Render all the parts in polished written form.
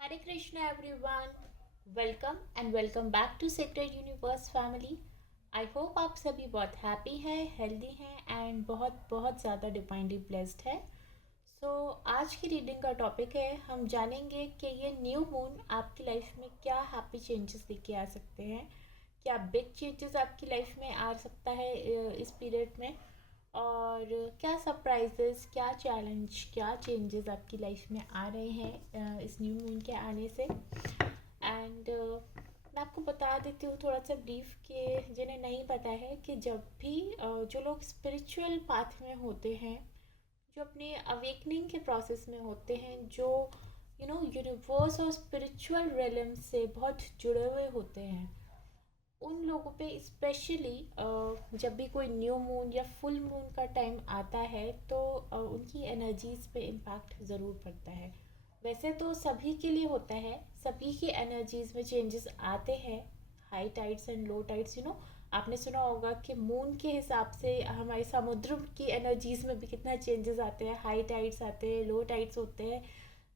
Hare Krishna everyone. Welcome back to Sacred Universe family. I hope आप सभी बहुत happy हैं, हेल्दी हैं एंड बहुत बहुत ज़्यादा डिवाइनली ब्लेस्ड है। आज की रीडिंग का टॉपिक है, हम जानेंगे कि ये न्यू मून आपकी लाइफ में क्या हैप्पी चेंजेस लेके आ सकते हैं। क्या बिग चेंजेस आपकी लाइफ में आ सकता है इस पीरियड में, और क्या सरप्राइजेस, क्या चैलेंज, क्या चेंजेस आपकी लाइफ में आ रहे हैं इस न्यू मून के आने से। एंड मैं आपको बता देती हूँ थोड़ा सा ब्रीफ कि जिन्हें नहीं पता है कि जब भी जो लोग स्पिरिचुअल पाथ में होते हैं, जो अपने अवेकनिंग के प्रोसेस में होते हैं, जो यूनिवर्स और स्पिरिचुअल रिलम से बहुत जुड़े हुए होते हैं, उन लोगों पे स्पेशली जब भी कोई न्यू मून या फुल मून का टाइम आता है तो उनकी एनर्जीज पे इम्पैक्ट ज़रूर पड़ता है। वैसे तो सभी के लिए होता है, सभी की एनर्जीज में चेंजेस आते हैं, high tides and low tides. आपने सुना होगा कि मून के हिसाब से हमारे समुद्र की एनर्जीज में भी कितना चेंजेस आते हैं, हाई टाइड्स आते हैं, लो टाइड्स होते हैं।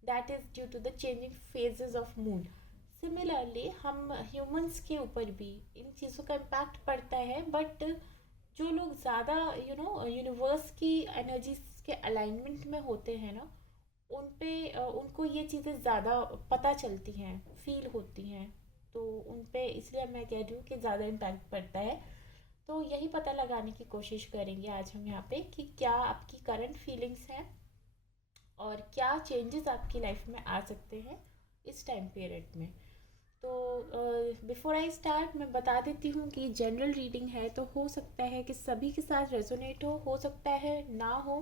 That is due to the changing phases of moon. Similarly हम ह्यूमंस के ऊपर भी इन चीज़ों का इम्पैक्ट पड़ता है, बट जो लोग ज़्यादा यूनिवर्स की एनर्जीज के अलाइनमेंट में होते हैं ना, उन पे उनको ये चीज़ें ज़्यादा पता चलती हैं, फील होती हैं। तो उन पे इसलिए मैं कह रही हूँ कि ज़्यादा इम्पैक्ट पड़ता है। तो यही पता लगाने की कोशिश करेंगे आज हम यहाँ पे कि क्या आपकी करंट फीलिंग्स हैं और क्या चेंजेस आपकी लाइफ में आ सकते हैं इस टाइम पीरियड में। तो बिफोर आई स्टार्ट मैं बता देती हूँ कि जनरल रीडिंग है, तो हो सकता है कि सभी के साथ रेजोनेट हो सकता है ना हो,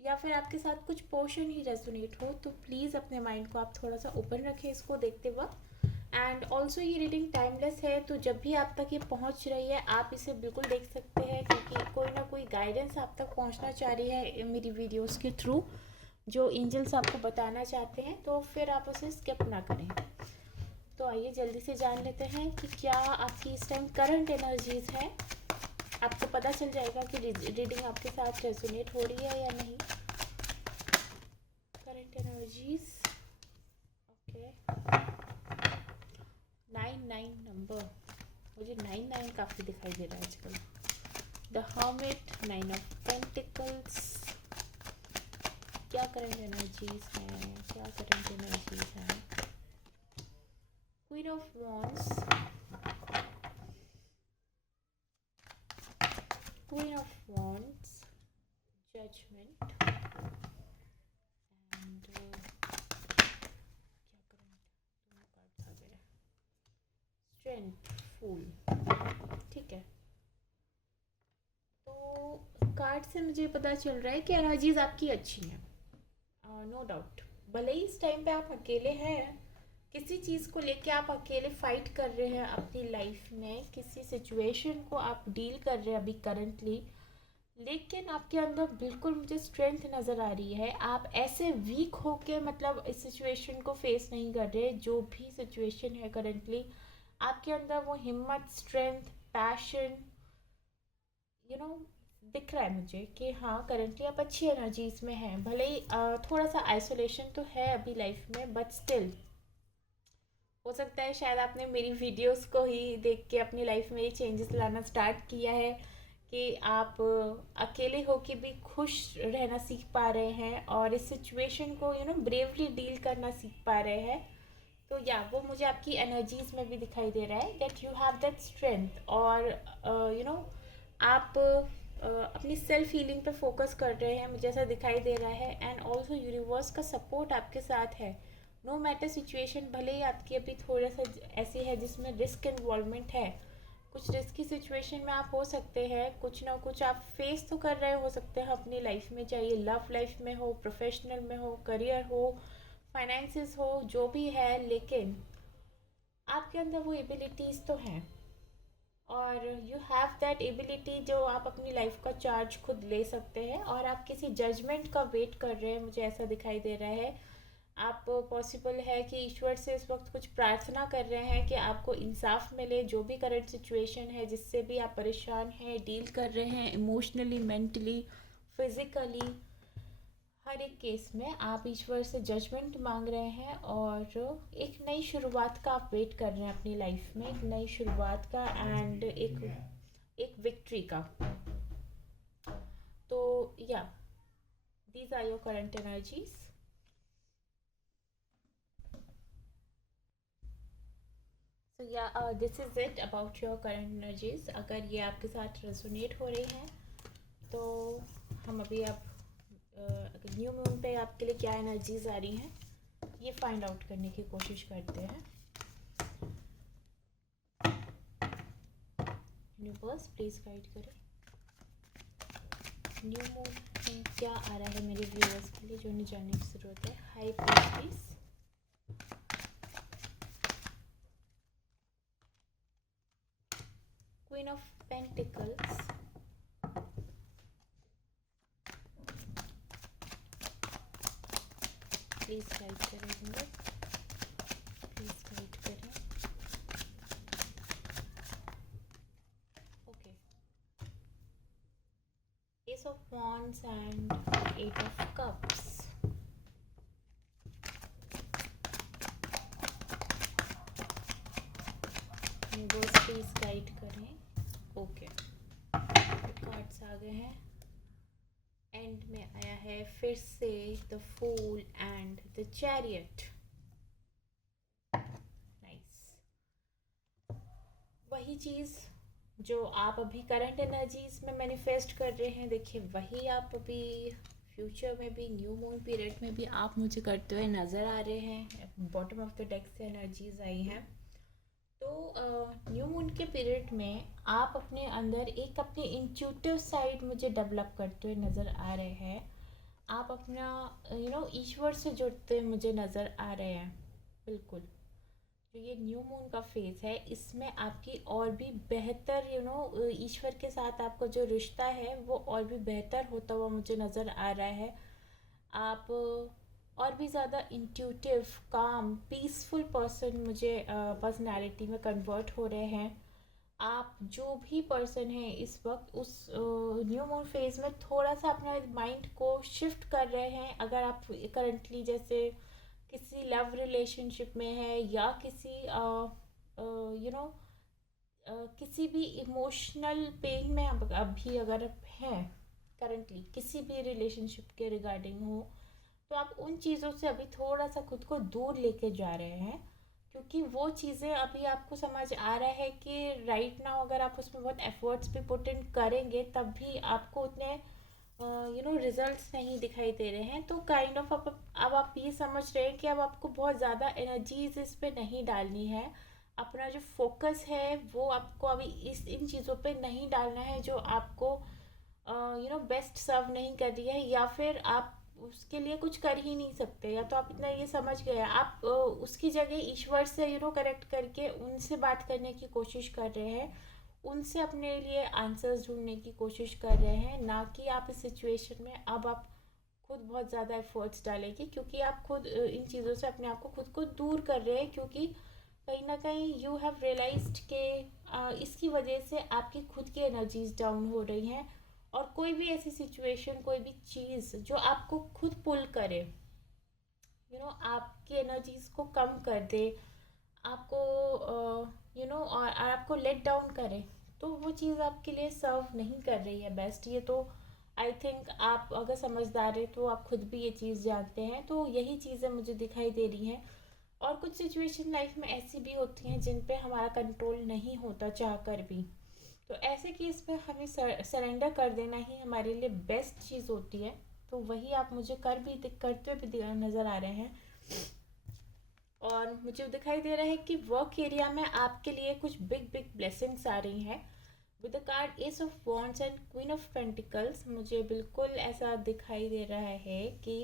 या फिर आपके साथ कुछ पोर्शन ही रेजोनेट हो। तो प्लीज़ अपने माइंड को आप थोड़ा सा ओपन रखें इसको देखते वक्त। एंड ऑल्सो ये रीडिंग टाइमलेस है, तो जब भी आप तक ये पहुंच रही है आप इसे बिल्कुल देख सकते हैं, क्योंकि कोई ना कोई गाइडेंस आप तक पहुंचना चाह रही है मेरी वीडियोस के थ्रू, जो एंजल्स आपको बताना चाहते हैं, तो फिर आप उसे स्किप ना करें। तो आइए जल्दी से जान लेते हैं कि क्या आपकी इस टाइम करंट एनर्जीज है। आपको पता चल जाएगा कि रीडिंग आपके साथ रेजोनेट हो रही है या नहीं। Current energies, okay. 99 नंबर, मुझे 99 काफ़ी दिखाई दे रहा है आजकल। The hermit, 9 of pentacles. क्या करंट एनर्जीज हैं, क्या करंट एनर्जीज हैं। Queen of wands, queen of wands, judgement and क्या करंट, दोनों कार्ड्स आ गए। Strength, fool. ठीक है, तो कार्ड से मुझे पता चल रहा है कि एनर्जीज आपकी अच्छी हैं, नो डाउट। भले ही इस टाइम पे आप अकेले हैं, किसी चीज़ को लेके आप अकेले फाइट कर रहे हैं अपनी लाइफ में, किसी सिचुएशन को आप डील कर रहे हैं अभी करंटली, लेकिन आपके अंदर बिल्कुल मुझे स्ट्रेंथ नज़र आ रही है। आप ऐसे वीक होके मतलब इस सिचुएशन को फेस नहीं कर रहे। जो भी सिचुएशन है करंटली, आपके अंदर वो हिम्मत, स्ट्रेंथ, पैशन, यू नो दिख रहा है मुझे कि हाँ करंटली आप अच्छी एनर्जीज में हैं। भले ही थोड़ा सा आइसोलेशन तो है अभी लाइफ में, बट स्टिल हो सकता है शायद आपने मेरी वीडियोस को ही देख के अपनी लाइफ में ये चेंजेस लाना स्टार्ट किया है कि आप अकेले होके भी खुश रहना सीख पा रहे हैं और इस सिचुएशन को ब्रेवली डील करना सीख पा रहे हैं। तो या वो मुझे आपकी एनर्जीज में भी दिखाई दे रहा है that you have that strength, और आप अपनी सेल्फ हीलिंग पे फोकस कर रहे हैं, मुझे ऐसा दिखाई दे रहा है। एंड ऑल्सो यूनिवर्स का सपोर्ट आपके साथ है। नो मैटर सिचुएशन, भले ही आपकी अभी थोड़ा सा ऐसी है जिसमें रिस्क इन्वॉल्वमेंट है, कुछ रिस्की सिचुएशन में आप हो सकते हैं, कुछ ना कुछ आप फेस तो कर रहे हो सकते हैं अपनी लाइफ में, चाहे लव लाइफ में हो, प्रोफेशनल में हो, करियर हो, फाइनेंसिस हो, जो भी है, लेकिन आपके अंदर वो एबिलिटीज़ तो हैं, और यू हैव दैट एबिलिटी जो आप अपनी लाइफ का चार्ज खुद ले सकते हैं। और आप किसी जजमेंट का वेट कर रहे हैं, मुझे ऐसा दिखाई दे रहा है। आप पॉसिबल है कि ईश्वर से इस वक्त कुछ प्रार्थना कर रहे हैं कि आपको इंसाफ मिले, जो भी करंट सिचुएशन है जिससे भी आप परेशान हैं, डील कर रहे हैं इमोशनली, मेंटली, फिजिकली, हर एक केस में आप ईश्वर से जजमेंट मांग रहे हैं और एक नई शुरुआत का आप वेट कर रहे हैं अपनी लाइफ में, एक नई शुरुआत का एंड एक विक्ट्री का। तो yeah these are your current energies. So yeah this is it about your current energies. अगर ये आपके साथ रेजोनेट हो रही हैं तो हम अभी अब न्यू मून पे आपके लिए क्या एनर्जीज आ रही हैं ये फाइंड आउट करने की कोशिश करते हैं। यूनिवर्स प्लीज गाइड करें न्यू मून में क्या आ रहा है मेरे व्यूअर्स के लिए जो उन्हें जानने की ज़रूरत है। Hi please queen of pentacles, please guide करें प्लीज गाइड करें। Okay, ace of wands and eight of cups. Universe please guide करें। ओके, कार्ड्स आ गए हैं। एंड में आया है फिर से the fool and the chariot. Nice, वही चीज़ जो आप अभी करंट एनर्जीज में मैनिफेस्ट कर रहे हैं, देखिए वही आप अभी फ्यूचर में भी न्यू मून पीरियड में भी आप मुझे करते हुए नज़र आ रहे हैं। बॉटम ऑफ द डेक से एनर्जीज आई हैं। तो न्यू मून के पीरियड में आप अपने अंदर एक अपनी इंट्यूटिव साइड मुझे डेवलप करते हुए नज़र आ रहे हैं। आप अपना ईश्वर से जुड़ते मुझे नज़र आ रहे हैं। बिल्कुल, जो ये न्यू मून का फेज़ है इसमें आपकी और भी बेहतर ईश्वर के साथ आपका जो रिश्ता है वो और भी बेहतर होता हुआ मुझे नज़र आ रहा है। आप और भी ज़्यादा इंट्यूटिव, काम, पीसफुल पर्सन मुझे पर्सनालिटी में कन्वर्ट हो रहे हैं। आप जो भी पर्सन है इस वक्त उस न्यू मून फेज में थोड़ा सा अपने माइंड को शिफ्ट कर रहे हैं। अगर आप करंटली जैसे किसी लव रिलेशनशिप में है या किसी किसी भी इमोशनल पेन में अभी अगर हैं, करंटली किसी भी रिलेशनशिप के रिगार्डिंग हो, तो आप उन चीज़ों से अभी थोड़ा सा खुद को दूर लेके जा रहे हैं। क्योंकि वो चीज़ें अभी आपको समझ आ रहा है कि राइट नाउ अगर आप उसमें बहुत एफर्ट्स भी पुट इन करेंगे तब भी आपको उतने रिजल्ट्स नहीं दिखाई दे रहे हैं। तो काइंड ऑफ अब आप ये समझ रहे हैं कि अब आपको बहुत ज़्यादा एनर्जीज इस पे नहीं डालनी है। अपना जो फोकस है वो आपको अभी इन चीज़ों पे नहीं डालना है जो आपको बेस्ट सर्व नहीं कर रही है, या फिर आप उसके लिए कुछ कर ही नहीं सकते। या तो आप इतना ये समझ गए आप उसकी जगह ईश्वर से करेक्ट करके उनसे बात करने की कोशिश कर रहे हैं, उनसे अपने लिए आंसर्स ढूंढने की कोशिश कर रहे हैं, ना कि आप इस सिचुएशन में अब आप खुद बहुत ज़्यादा एफर्ट्स डालेंगे। क्योंकि आप खुद इन चीज़ों से अपने आप को खुद को दूर कर रहे हैं। क्योंकि कहीं ना कहीं यू हैव रियलाइज्ड के इसकी वजह से आपकी खुद की एनर्जीज डाउन हो रही हैं। और कोई भी ऐसी सिचुएशन, कोई भी चीज़ जो आपको खुद पुल करे, आपकी एनर्जीज को कम कर दे, आपको और आपको लेट डाउन करे, तो वो चीज़ आपके लिए सर्व नहीं कर रही है बेस्ट। ये तो आई थिंक आप अगर समझदार है तो आप खुद भी ये चीज़ जानते हैं। तो यही चीज़ें मुझे दिखाई दे रही हैं। और कुछ सिचुएशन लाइफ में ऐसी भी होती हैं जिन पे हमारा कंट्रोल नहीं होता चाह कर भी। तो ऐसे केस में हमें सरेंडर कर देना ही हमारे लिए बेस्ट चीज़ होती है। तो वही आप मुझे करते हुए भी नज़र आ रहे हैं। और मुझे दिखाई दे रहा है कि वर्क एरिया में आपके लिए कुछ बिग बिग ब्लेसिंग्स आ रही हैं। With the card ace of wands and queen of pentacles मुझे बिल्कुल ऐसा दिखाई दे रहा है कि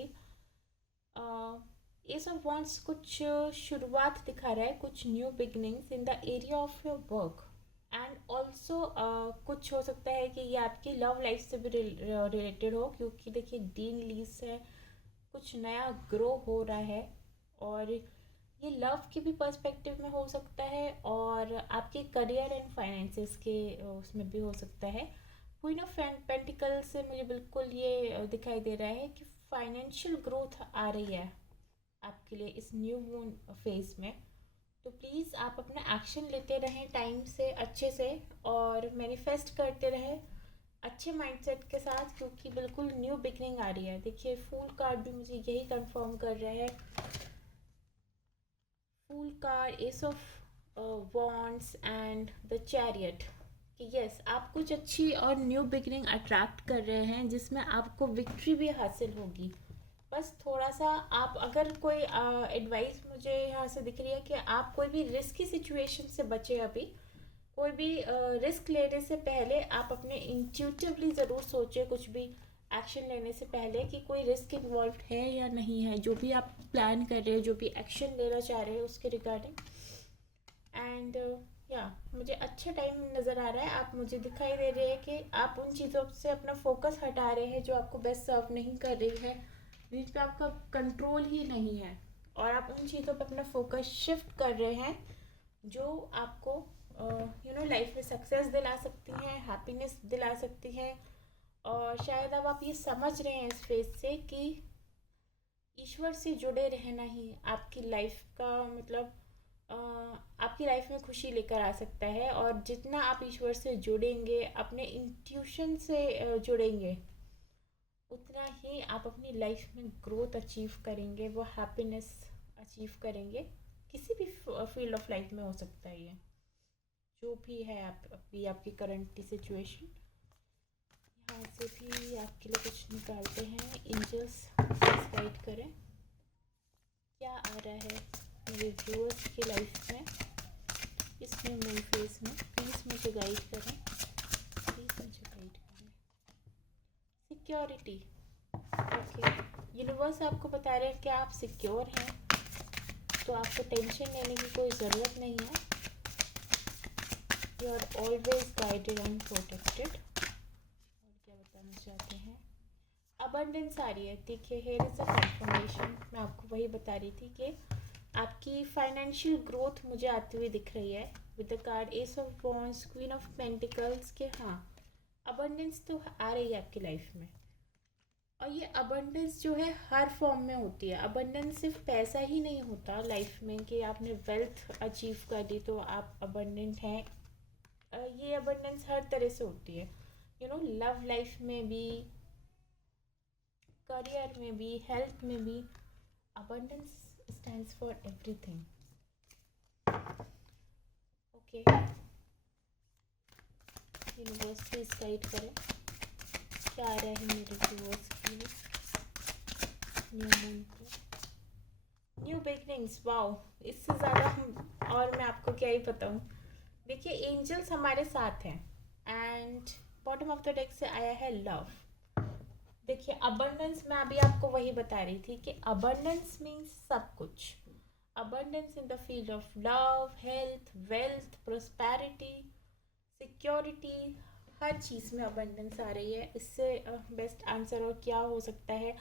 एस ऑफ वॉन्ड्स कुछ शुरुआत दिखा रहा है, कुछ new beginnings in the area of your work. And also कुछ हो सकता है कि ये आपकी लव लाइफ से भी रिलेटेड हो, क्योंकि देखिए डीन लीज है, कुछ नया ग्रो हो रहा है। और ये लव के भी पर्सपेक्टिव में हो सकता है और आपके करियर एंड फाइनेंसेस के उसमें भी हो सकता है। क्वीन ऑफ पेंटिकल से मुझे बिल्कुल ये दिखाई दे रहा है कि फाइनेंशियल ग्रोथ आ रही है आपके लिए इस न्यू मून फेज में, तो प्लीज़ आप अपना एक्शन लेते रहें टाइम से, अच्छे से, और मैनिफेस्ट करते रहें अच्छे माइंडसेट के साथ, क्योंकि बिल्कुल न्यू बिगनिंग आ रही है। देखिए फूल कार्ड भी मुझे यही कंफर्म कर रहा है। Fool card, ace of wands and the chariot, कि यस आप कुछ अच्छी और न्यू बिगनिंग अट्रैक्ट कर रहे हैं जिसमें आपको विक्ट्री भी हासिल होगी। बस थोड़ा सा आप, अगर कोई एडवाइस मुझे यहाँ से दिख रही है कि आप कोई भी रिस्की सिचुएशन से बचे। अभी कोई भी रिस्क लेने से पहले आप अपने इंट्यूटिवली ज़रूर सोचें कुछ भी एक्शन लेने से पहले कि कोई रिस्क इन्वॉल्व है या नहीं है, जो भी आप प्लान कर रहे हैं, जो भी एक्शन लेना चाह रहे हैं उसके रिगार्डिंग। एंड या मुझे अच्छा टाइम नज़र आ रहा है। आप मुझे दिखाई दे रहे हैं कि आप उन चीज़ों से अपना फोकस हटा रहे हैं जो आपको बेस्ट सर्व नहीं कर रही है, जिस पे आपका कंट्रोल ही नहीं है, और आप उन चीज़ों पर अपना फोकस शिफ्ट कर रहे हैं जो आपको लाइफ में सक्सेस दिला सकती हैं, हैप्पीनेस दिला सकती हैं। और शायद अब आप ये समझ रहे हैं इस फेज से कि ईश्वर से जुड़े रहना ही आपकी लाइफ का मतलब आपकी लाइफ में खुशी लेकर आ सकता है। और जितना आप ईश्वर से जुड़ेंगे, अपने इंट्यूशन से जुड़ेंगे, उतना ही आप अपनी लाइफ में ग्रोथ अचीव करेंगे, वो हैप्पीनेस अचीव करेंगे। किसी भी फील्ड ऑफ लाइफ में हो सकता है ये, जो भी है आप अभी आपकी करंट सिचुएशन। यहाँ से भी आपके लिए कुछ निकालते हैं, एंजल्स गाइड करें क्या आ रहा है मेरे व्यूअर्स की लाइफ में इस न्यू मून फेज में। प्लीज़ मुझे गाइड करें, प्लीज़ मुझे गाइड करें। सिक्योरिटी, ओके, यूनिवर्स आपको बता रहे हैं कि आप सिक्योर हैं, तो आपको टेंशन लेने की कोई ज़रूरत नहीं है। You are always guided and protected. और क्या बताना चाहते हैं, अबंडेंस आ रही है। देखिए हियर इज़ अ कंफर्मेशन, मैं आपको वही बता रही थी कि आपकी फाइनेंशियल ग्रोथ मुझे आती हुई दिख रही है with the card ace of wands, queen of pentacles, के हाँ अबंडेंस तो आ रही है आपकी लाइफ में। और ये अबंडेंस जो है हर फॉर्म में होती है। अबंडेंस सिर्फ पैसा ही नहीं होता लाइफ में कि आपने वेल्थ अचीव कर ली तो आप अबंडेंट हैं। ये अबंडेंस हर तरह से होती है, लव लाइफ में भी, करियर में भी, हेल्थ में भी। Abundance stands for everything. Okay, universe please guide करें क्या आ रहा है मेरे व्यूअर्स के लिए न्यू मून पे। न्यू बिगनिंग्स, वाओ, इससे ज़्यादा और मैं आपको क्या ही बताऊँ। देखिए एंजल्स हमारे साथ हैं and bottom of the deck से आया है लव। देखिए अबंडेंस, मैं अभी आपको वही बता रही थी कि अबंडेंस मीन्स सब कुछ। Abundance in the field of love, health, wealth, prosperity, security, हर चीज़ में अबंडेंस आ रही है। इससे बेस्ट आंसर और क्या हो सकता है।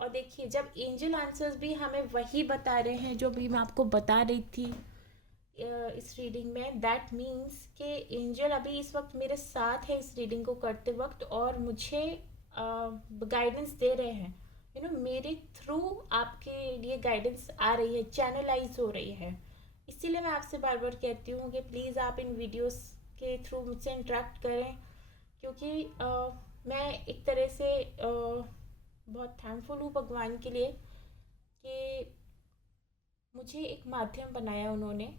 और देखिए जब एंजल आंसर्स भी हमें वही बता रहे हैं जो भी मैं आपको बता रही थी इस रीडिंग में, दैट मीन्स कि एंजल अभी इस वक्त मेरे साथ है इस रीडिंग को करते वक्त, और मुझे गाइडेंस दे रहे हैं। मेरे थ्रू आपके लिए गाइडेंस आ रही है, चैनलाइज हो रही है। इसीलिए मैं आपसे बार बार कहती हूँ कि प्लीज़ आप इन वीडियोस के थ्रू मुझसे इंटरेक्ट करें, क्योंकि मैं एक तरह से बहुत थैंकफुल हूँ भगवान के लिए कि मुझे एक माध्यम बनाया उन्होंने,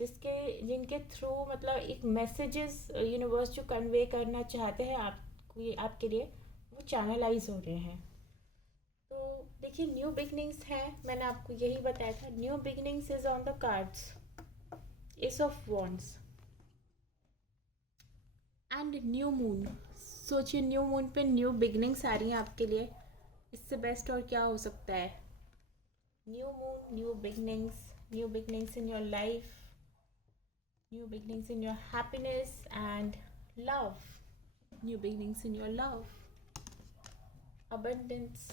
जिनके थ्रू मतलब एक मैसेजेस यूनिवर्स जो कन्वे करना चाहते हैं आपके लिए, वो चैनलाइज हो रहे हैं। तो देखिए न्यू बिगनिंग्स है, मैंने आपको यही बताया था। New beginnings is on the cards, S of wands and new moon. सोचिए न्यू मून पे न्यू बिगनिंग्स आ रही हैं आपके लिए, इससे बेस्ट और क्या हो सकता है। New moon, new beginnings in your life, new beginnings in your happiness and love, new beginnings in your love, abundance.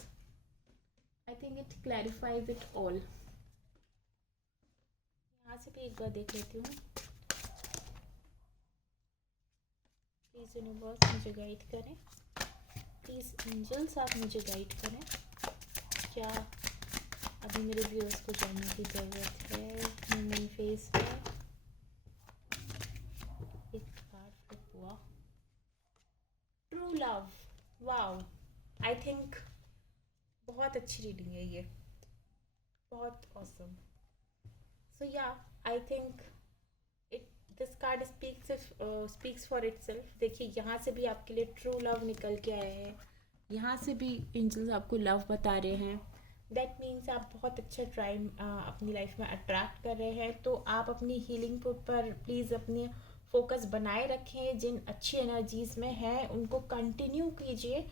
I think it clarifies it all. यहाँ से भी एक बार देख लेती हूँ। प्लीज़ यूनिवर्स मुझे गाइड करें, प्लीज़ एंजल्स आप मुझे गाइड करें क्या अभी मेरे व्यूअर्स को जानने की ज़रूरत है मेन फेस में? एक कार्ड फ्लिप हुआ, true love. Wow, I think बहुत अच्छी रीडिंग है ये, बहुत ऑसम। सो या, I think it this card speaks for itself. देखिए यहाँ से भी आपके लिए ट्रू लव निकल के आए हैं, यहाँ से भी एंजल्स आपको लव बता रहे हैं। दैट मीन्स आप बहुत अच्छा टाइम अपनी लाइफ में अट्रैक्ट कर रहे हैं। तो आप अपनी हीलिंग पर प्लीज़ अपने फोकस बनाए रखें, जिन अच्छी एनर्जीज़ में हैं उनको कंटिन्यू कीजिए,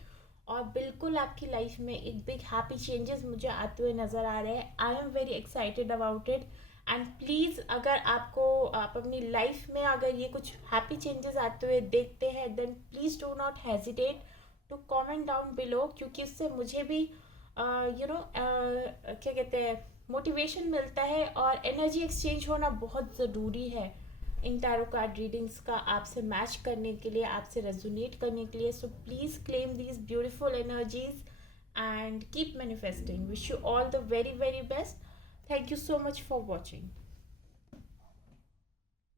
और बिल्कुल आपकी लाइफ में एक बिग हैप्पी चेंजेस मुझे आते हुए नज़र आ रहे हैं। I am very excited about it. And please अगर आप अपनी लाइफ में अगर ये कुछ हैप्पी चेंजेस आते हुए देखते हैं, then please do not hesitate to comment down below, क्योंकि इससे मुझे भी क्या कहते हैं, मोटिवेशन मिलता है, और एनर्जी एक्सचेंज होना बहुत ज़रूरी है इन टैरो कार्ड रीडिंग्स का आपसे मैच करने के लिए, आपसे रेजोनेट करने के लिए। So please claim these beautiful energies and keep manifesting. Wish you all the very very best. Thank you so much for watching.